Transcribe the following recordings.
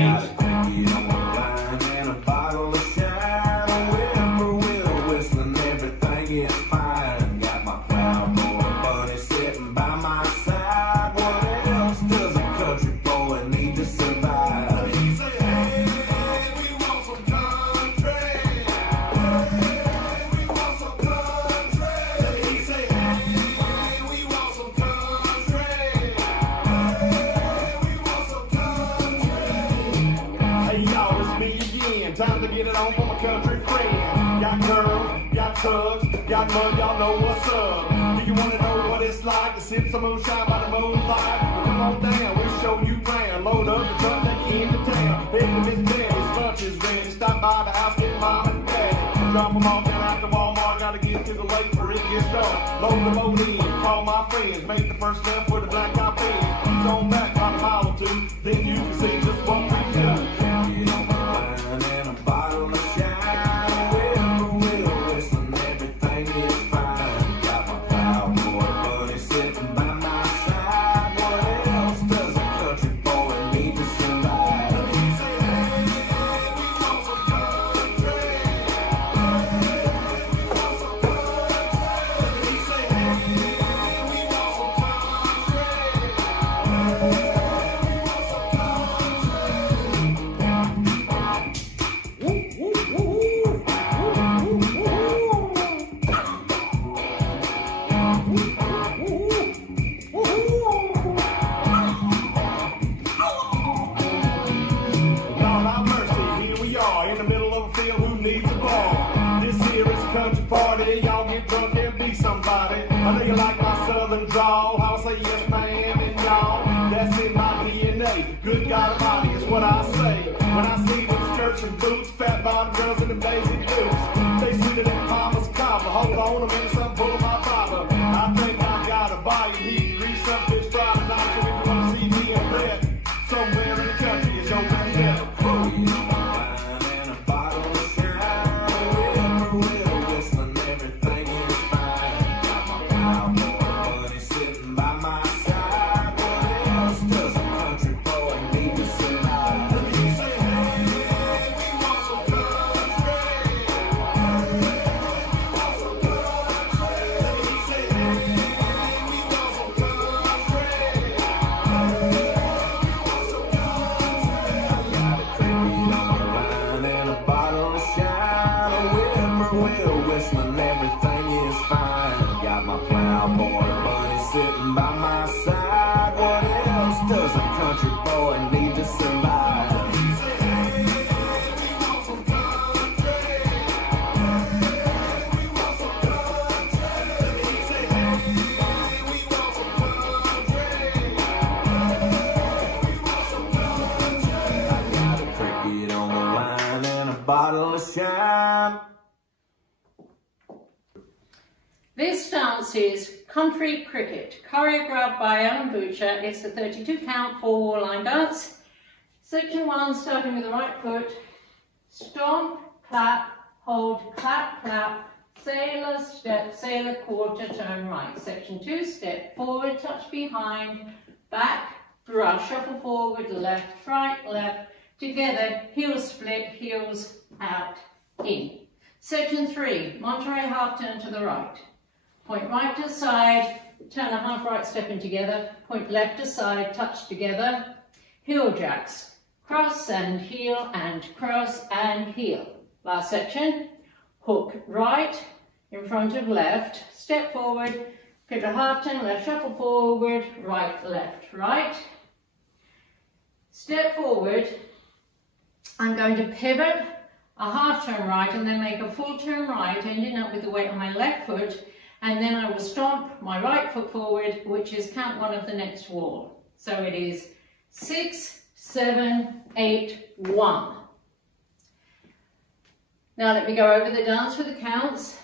got a ticket on the line and a bottle of shine. A whippoorwill whistling, everything is fine. Got my cowboy buddy sitting by my side. What else does a country boy need to survive? He say, hey, we want some country. Hey, we want some country. He say, hey, we want some country. Hey y'all, it's me again. Time to get it on for my country friend. Got girls, got tugs, got mud, y'all know what's up. Do you wanna know what it's like to sip some moonshine by the moonlight? Well, come on down, we'll show you round. Load up the truck, take you into town. Head to Miss Betty's, lunch is ready. Stop by the house, get mom and daddy. Drop them off down after Walmart, gotta get to the lake before it gets dark. Load the boat in, call my friends, make the first step with a black eye pen. He's on back about a mile or two, then you can see just what we do. Get on the line and a bottle of shine. Whippoorwill whistling, everything is fine. Got my cowboy buddy sitting by my side. What else does a country boy need to survive? He say, hey, we want some country. Hey, we want some country. He say, hey, we want some country. Hey, we want some country. Woo, woo, woo, woo. Woo, woo, woo, Lord have mercy, here we are in the middle of a field. Who needs a ball? This here is a country party. Y'all get drunk and be somebody. I know you like my southern drawl. How I say yes ma'am and y'all. That's in my DNA. Good God Almighty is what I say. When I see them skirts and boots, fat bottom girls in them Daisy Dukes. They sweeter than mama's cobbler. Hold on a minute, something full of my father. I think I got a body heat. Grease up this Friday night. So if you want to see me in red, somewhere in the country is your best bet. And a bottle of shine. Whippoorwill whistling, everything is fine. Got my cowboy buddy sitting by my side. What else does a country boy need to survive? He say, hey, we want some country. Hey, we want some country. He say, hey, we want some country. Hey, we want some country. I got a ticket on the line and a bottle of shine. A whippoorwill whistling, everything is fine. Got my plowboy buddy sitting by my side. What else does a country boy need to survive? He say, hey, we want some country. Hey, we want some country. He say, hey, we want some country. Hey, we want some country. I got a cricket on the line and a bottle of shine. This dance is Country Cricket, choreographed by Ellen Butcher. It's a 32 count 4-wall line dance. Section 1, starting with the right foot. Stomp, clap, hold, clap, clap. Sailor, step, sailor, quarter, turn right. Section 2, step forward, touch behind, back, brush, shuffle forward, left, right, left. Together, heels split, heels out, in. Section 3, Monterey half turn to the right. Point right to side, turn a half right step in together. Point left to side, touch together. Heel jacks, cross and heel and cross and heel. Last section, hook right in front of left, step forward, pivot half turn left, shuffle forward, right, left, right. Step forward, I'm going to pivot a half turn right and then make a full turn right, ending up with the weight on my left foot, and then I will stomp my right foot forward, which is count 1 of the next wall. So it is 6, 7, 8, 1. Now let me go over the dance with the counts.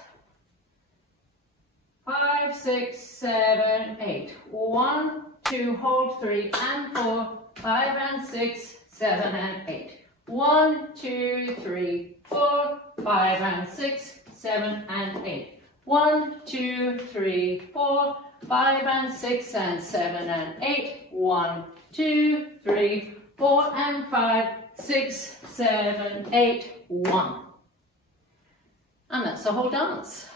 5, 6, 7, 8. 1, 2, hold 3 and 4, 5 and 6, 7 and 8. 1, 2, 3, 4, 5 and 6, 7 and 8. 1, 2, 3, 4, 5 and 6 and 7 and 8. 1, 2, 3, 4 and 5, 6, 7, 8, 1. And that's the whole dance.